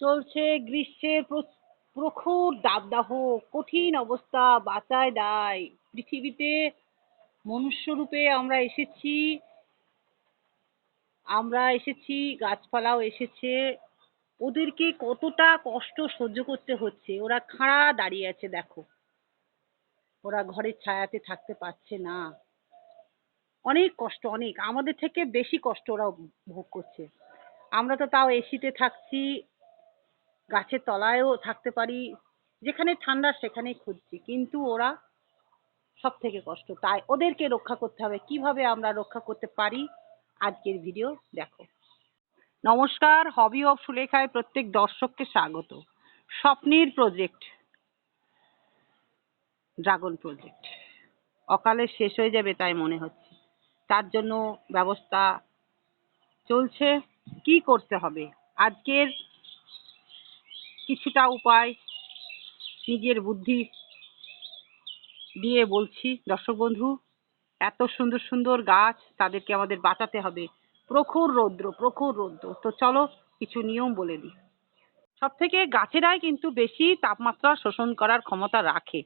চলছে গ্রীষ্মের প্র- প্রখর দাবদাহ, কঠিন অবস্থা, বাঁচায় দায়। পৃথিবীতে মনুষ্য রূপে আমরা এসেছি আমরা এসেছি, গাছপালাও এসেছে। ওদেরকে কতটা কষ্ট সহ্য করতে হচ্ছে? ওরা খাড়া দাঁড়িয়ে আছে, দেখো। ওরা ঘরের ছায়াতে থাকতে পারছে না। অনেক কষ্ট, অনেক। আমাদের থেকে বেশি কষ্ট ওরা ভোগ করছে। আমরা তো তাও এসিতে থাকছি। গাছের তলায়ও থাকতে পারি, যেখানে ঠান্ডা সেখানেই খুঁজছি। কিন্তু ওরা সব থেকে কষ্ট। তাই ওদেরকে রক্ষা করতে হবে। কীভাবে আমরা রক্ষা করতে পারি? আজকের ভিডিও দেখো। নমস্কার হবি অফ সুলেখায় প্রত্যেক দর্শককে স্বাগত। স্বপ্নের প্রজেক্ট ড্রাগন প্রজেক্ট অকালে শেষ হয়ে যাবে তাই মনে হচ্ছে। তার জন্য ব্যবস্থা চলছে। কি করতে হবে? আজকের কিছুটা উপায় নিজের বুদ্ধি দিয়ে বলছি, দর্শক বন্ধু, এত সুন্দর সুন্দর গাছ তাদেরকে আমাদের বাঁচাতে হবে। প্রখর রৌদ্র প্রখর রৌদ্র। তো চলো কিছু নিয়ম বলে দিই। সব থেকে গাছেরাই কিন্তু বেশি তাপমাত্রা শোষণ করার ক্ষমতা রাখে।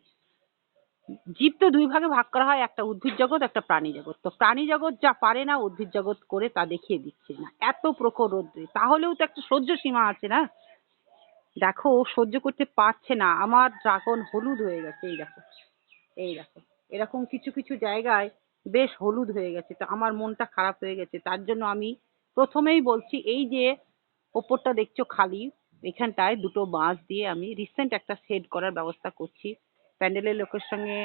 জীব তো দুই ভাগে ভাগ করা হয়, একটা উদ্ভিদ জগৎ, একটা প্রাণী জগৎ। তো প্রাণী জগৎ যা পারে না, উদ্ভিদ জগৎ করে তা দেখিয়ে দিচ্ছে না। এত প্রখর রৌদ্রে। তাহলেও তো একটা সহ্য সীমা আছে না? দেখো সহ্য করতে পারছে না। আমার ড্রাগন হলুদ হয়ে গেছে, এই দেখো। এই দেখো। এরকম কিছু কিছু জায়গায় বেশ হলুদ হয়ে গেছে। তো আমার মনটা খারাপ হয়ে গেছে। তার জন্য আমি প্রথমেই বলছি, এই যে ওপরটা দেখছ খালি, এখানটায় দুটো বাঁশ দিয়ে আমি রিসেন্ট একটা সেট করার ব্যবস্থা করছি। প্যান্ডেলের লোকের সঙ্গে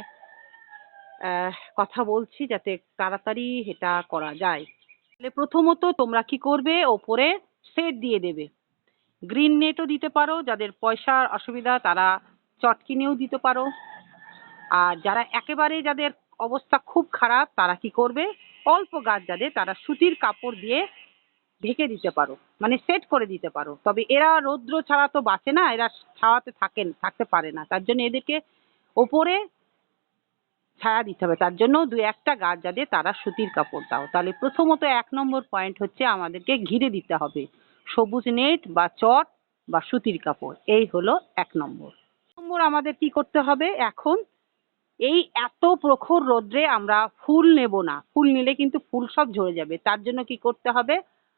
কথা বলছি যাতে তাড়াতাড়ি এটা করা যায়। তাহলে প্রথমত তোমরা কি করবে? ওপরে সেট দিয়ে দেবে। গ্রিন নেটও দিতে পারো। যাদের পয়সার অসুবিধা, তারা চট কিনেও দিতে পারো। আর যারা একেবারে যাদের অবস্থা খুব খারাপ, তারা কি করবে? অল্প গাছ যাদের, তারা সুতির কাপড় দিয়ে ঢেকে দিতে পারো। মানে সেট করে দিতে পারো। তবে এরা রৌদ্র ছাড়া তো বাঁচে না, এরা ছাওয়াতে থাকেন, থাকতে পারে না। তার জন্য এদেরকে ওপরে ছায়া দিতে হবে। তার জন্য দু একটা গাছ যাদের, তারা সুতির কাপড় দাও। তাহলে প্রথমত এক নম্বর পয়েন্ট হচ্ছে আমাদেরকে ঘিরে দিতে হবে। সবুজ নেট বা চট বা সুতির কাপড়। এই হলো এক নম্বর। নম্বর আমাদের কি করতে হবে? এখন এই এত প্রখর রোদ্রে আমরা ফুল নেব না। ফুল নিলে কিন্তু ফুল সব ঝরে যাবে। তার জন্য কি করতে হবে?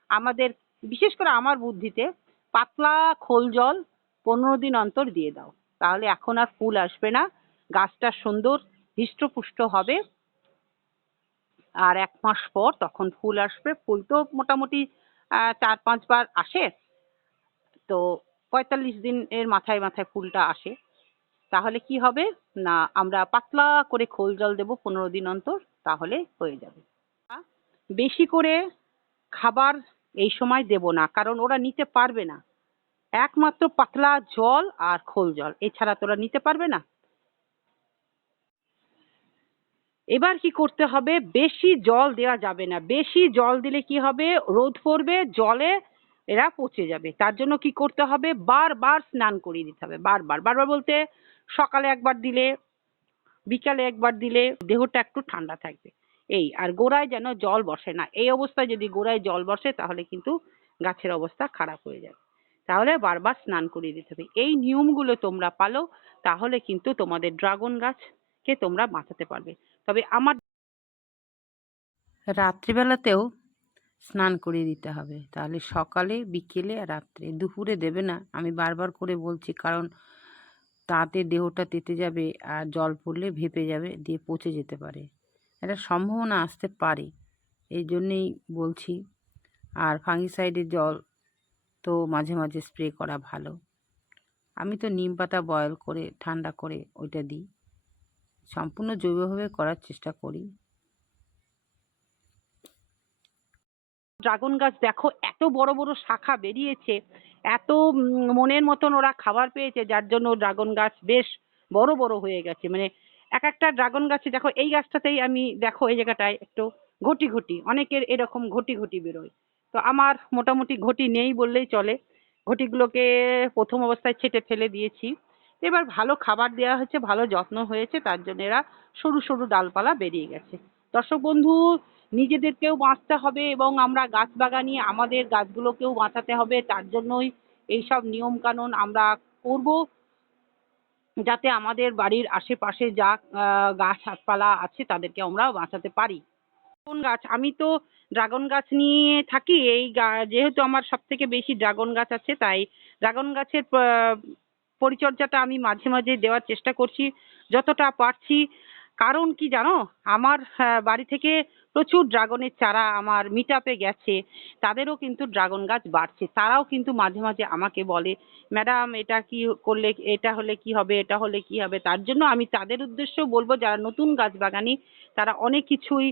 আমাদের, বিশেষ করে আমার বুদ্ধিতে, পাতলা খোল জল পনেরো দিন অন্তর দিয়ে দাও। তাহলে এখন আর ফুল আসবে না। গাছটা সুন্দর হৃষ্টপুষ্ট হবে। আর এক মাস পর তখন ফুল আসবে। ফুল তো মোটামুটি চার পাঁচবার আসে। তো পঁয়তাল্লিশ দিন এর মাথায় মাথায় ফুলটা আসে। তাহলে কি হবে? না, আমরা পাতলা করে খোল জল দেবো পনেরো দিন অন্তর, তাহলে হয়ে যাবে। বেশি করে খাবার এই সময় দেব না, কারণ ওরা নিতে পারবে না। একমাত্র পাতলা জল আর খোল জল, এছাড়া তোরা নিতে পারবে না। এবার কি করতে হবে? বেশি জল দেওয়া যাবে না। বেশি জল দিলে কি হবে? রোদ পড়বে, জলে এরা পচে যাবে। তার জন্য কি করতে হবে? বারবার স্নান করিয়ে দিতে হবে। বারবার। বারবার বলতে সকালে একবার দিলে, বিকালে একবার দিলে দেহটা একটু ঠান্ডা থাকবে। এই, আর গোড়ায় যেন জল বসে না। এই অবস্থায় যদি গোড়ায় জল বসে, তাহলে কিন্তু গাছের অবস্থা খারাপ হয়ে যাবে। তাহলে বারবার স্নান করিয়ে দিতে হবে। এই নিয়মগুলো তোমরা পালো, তাহলে কিন্তু তোমাদের ড্রাগন গাছকে তোমরা বাঁচাতে পারবে। তবে আমার রাত্রিবেলাতেও স্নান করিয়ে দিতে হবে। তাহলে সকালে, বিকেলে আর রাত্রে। দুপুরে দেবে না। আমি বারবার করে বলছি, কারণ তাতে দেহটা তেতে যাবে আর জল পড়লে ভেপে যাবে, দিয়ে পচে যেতে পারে। একটা সম্ভাবনা আসতে পারে। এই জন্যেই বলছি, আর ফাঙ্গিসাইডের জল তো মাঝে মাঝে স্প্রে করা ভালো। আমি তো নিম পাতা বয়েল করে, ঠান্ডা করে ওইটা দিই। সম্পূর্ণ জৈবভাবে করার চেষ্টা করি। ড্রাগন গাছ দেখো, এত বড় বড় শাখা বেরিয়েছে, এত মনের মতন ওরা খাবার পেয়েছে, যার জন্য ড্রাগন গাছ বেশ বড় বড় হয়ে গেছে। মানে এক একটা ড্রাগন গাছে দেখো, এই গাছটাতেই আমি দেখো, এই জায়গাটায় একটু ঘটি ঘটি, অনেকের এরকম ঘটি ঘটি বেরোয়। তো আমার মোটামুটি ঘটি নেই বললেই চলে। ঘটিগুলোকে প্রথম অবস্থায় ছেটে ফেলে দিয়েছি। এবার ভালো খাবার দেওয়া হয়েছে, ভালো যত্ন হয়েছে, তার জন্য এরা সরু সরু ডালপালা বেরিয়ে গেছে। দর্শক বন্ধু, নিজেদেরকেও বাঁচতে হবে এবং আমরা গাছ বাগানি আমাদের গাছগুলোকেও বাঁচাতে হবে, তার জন্যই এইসব নিয়ম কানুন আমরা করব। যাতে আমাদের বাড়ির আশেপাশে যা গাছ গাছপালা আছে, তাদেরকে আমরা বাঁচাতে পারি। ড্রাগন গাছ, আমি তো ড্রাগন গাছ নিয়ে থাকি, এই যেহেতু আমার সব থেকে বেশি ড্রাগন গাছ আছে, তাই ড্রাগন গাছের পরিচর্যাটা আমি মাঝে মাঝে দেওয়ার চেষ্টা করছি, যতটা পারছি। কারণ কি জানো? আমার বাড়ি থেকে প্রচুর ড্রাগনের চারা আমার মিট আপে গেছে। তাদেরও কিন্তু ড্রাগন গাছ বাড়ছে। তারাও কিন্তু মাঝে মাঝে আমাকে বলে, ম্যাডাম, এটা কি করলে, এটা হলে কি হবে, এটা হলে কি হবে? তার জন্য আমি তাদের উদ্দেশ্যেও বলব, যারা নতুন গাছ বাগানি তারা অনেক কিছুই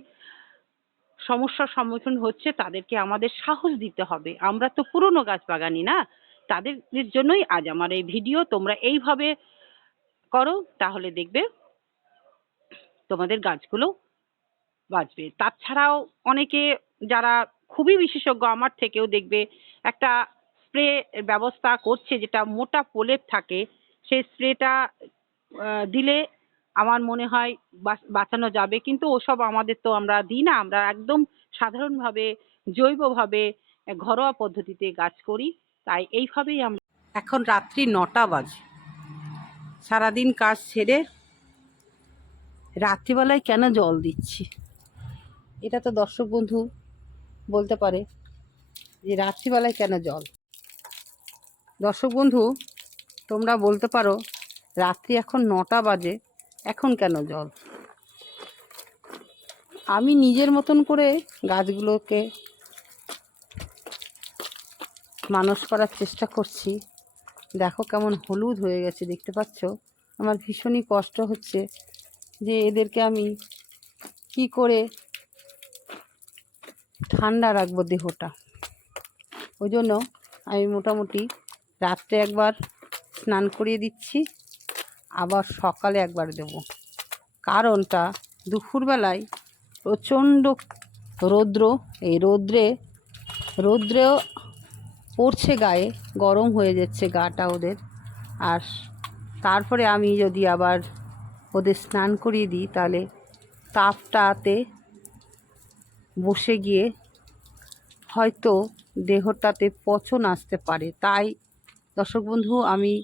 সমস্যার সম্মুখীন হচ্ছে, তাদেরকে আমাদের সাহস দিতে হবে। আমরা তো পুরনো গাছ বাগানি না? তাদের জন্যই আজ আমার এই ভিডিও। তোমরা এইভাবে করো, তাহলে দেখবে তোমাদের গাছগুলো বাঁচবে। তাছাড়াও অনেকে যারা খুবই বিশেষজ্ঞ, আমার থেকেও দেখবে, একটা স্প্রে ব্যবস্থা করছে যেটা মোটা প্রলেপ থাকে, সেই স্প্রেটা দিলে আমার মনে হয় বাঁচানো যাবে। কিন্তু ওসব আমাদের তো আমরা দিই না। আমরা একদম সাধারণভাবে, জৈবভাবে, ঘরোয়া পদ্ধতিতে গাছ করি। তাই এইভাবেই আমরা এখন রাত্রি নটা বাজে। সারাদিন কাজ ছেড়ে রাত্রিবেলায় কেন জল দিচ্ছি? এটা তো দর্শক বন্ধু বলতে পারে যে রাত্রিবেলায় কেন জল? দর্শক বন্ধু, তোমরা বলতে পারো রাত্রি এখন নটা বাজে, এখন কেন জল? আমি নিজের মতন করে গাছগুলোকে মানুষ করার চেষ্টা করছি। দেখো কেমন হলুদ হয়ে গেছে, দেখতে পাচ্ছ? আমার ভীষণই কষ্ট হচ্ছে যে এদেরকে আমি কি করে ঠান্ডা রাখব দেহটা। ওই জন্য আমি মোটামুটি রাত্রে একবার স্নান করিয়ে দিচ্ছি, আবার সকালে একবার দেব। কারণটা দুপুরবেলায় প্রচণ্ড রৌদ্র, এই রৌদ্রে, রৌদ্রেও পড়ছে গায়ে, গরম হয়ে যাচ্ছে গাটা ওদের। আর তারপরে আমি যদি আবার ওদের স্নান করিয়ে দিই, তাহলে তাপটাতে বসে গিয়ে হয়তো দেহটাতে পচন আসতে পারে। তাই দর্শক বন্ধু, আমি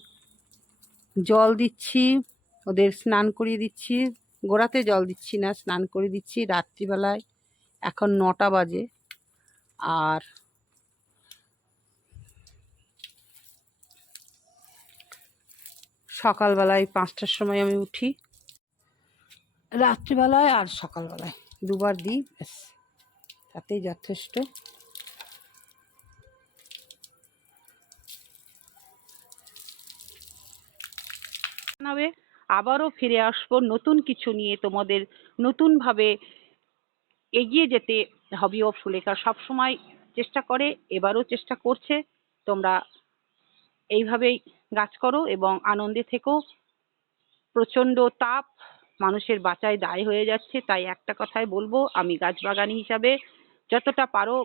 জল দিচ্ছি, ওদের স্নান করিয়ে দিচ্ছি। গোড়াতে জল দিচ্ছি না, স্নান করে দিচ্ছি রাত্রিবেলায়। এখন নটা বাজে। আর সকালবেলায় পাঁচটার সময় আমি উঠি। রাত্রিবেলায় আর সকালবেলায়। দুবার দিই ব্যাস তাতেই যথেষ্ট। জানাবে আবারও ফিরে আসব নতুন কিছু নিয়ে তোমাদের নতুনভাবে এগিয়ে যেতে হবি অফ সুলেখা। সবসময় চেষ্টা করে এবারও চেষ্টা করছে। তোমরা এইভাবেই গাছ করো এবং আনন্দে থেকো। প্রচণ্ড তাপ, মানুষের বাঁচায় দায় হয়ে যাচ্ছে, তাই একটা কথাই বলব, আমি গাছ বাগানি হিসাবে যতটা পারো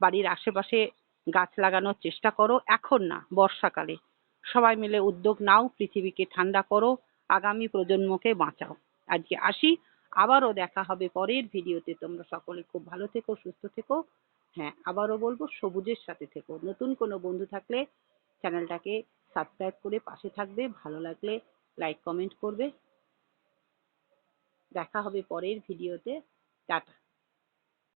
বাড়ির আশেপাশে গাছ লাগানোর চেষ্টা করো, এখন না, বর্ষাকালে। সবাই মিলে উদ্যোগ নাও, পৃথিবীকে ঠান্ডা করো, আগামী প্রজন্মকে বাঁচাও। আজকে আসি, আবারও দেখা হবে পরের ভিডিওতে। তোমরা সকলে খুব ভালো থেকো, সুস্থ থেকো। হ্যাঁ আবারও বলব, সবুজের সাথে থেকো। নতুন কোনো বন্ধু থাকলে চ্যানেলটাকে সাবস্ক্রাইব করে পাশে থাকবে। ভালো লাগলে লাইক কমেন্ট করবে। দেখা হবে পরের ভিডিওতে টাটা।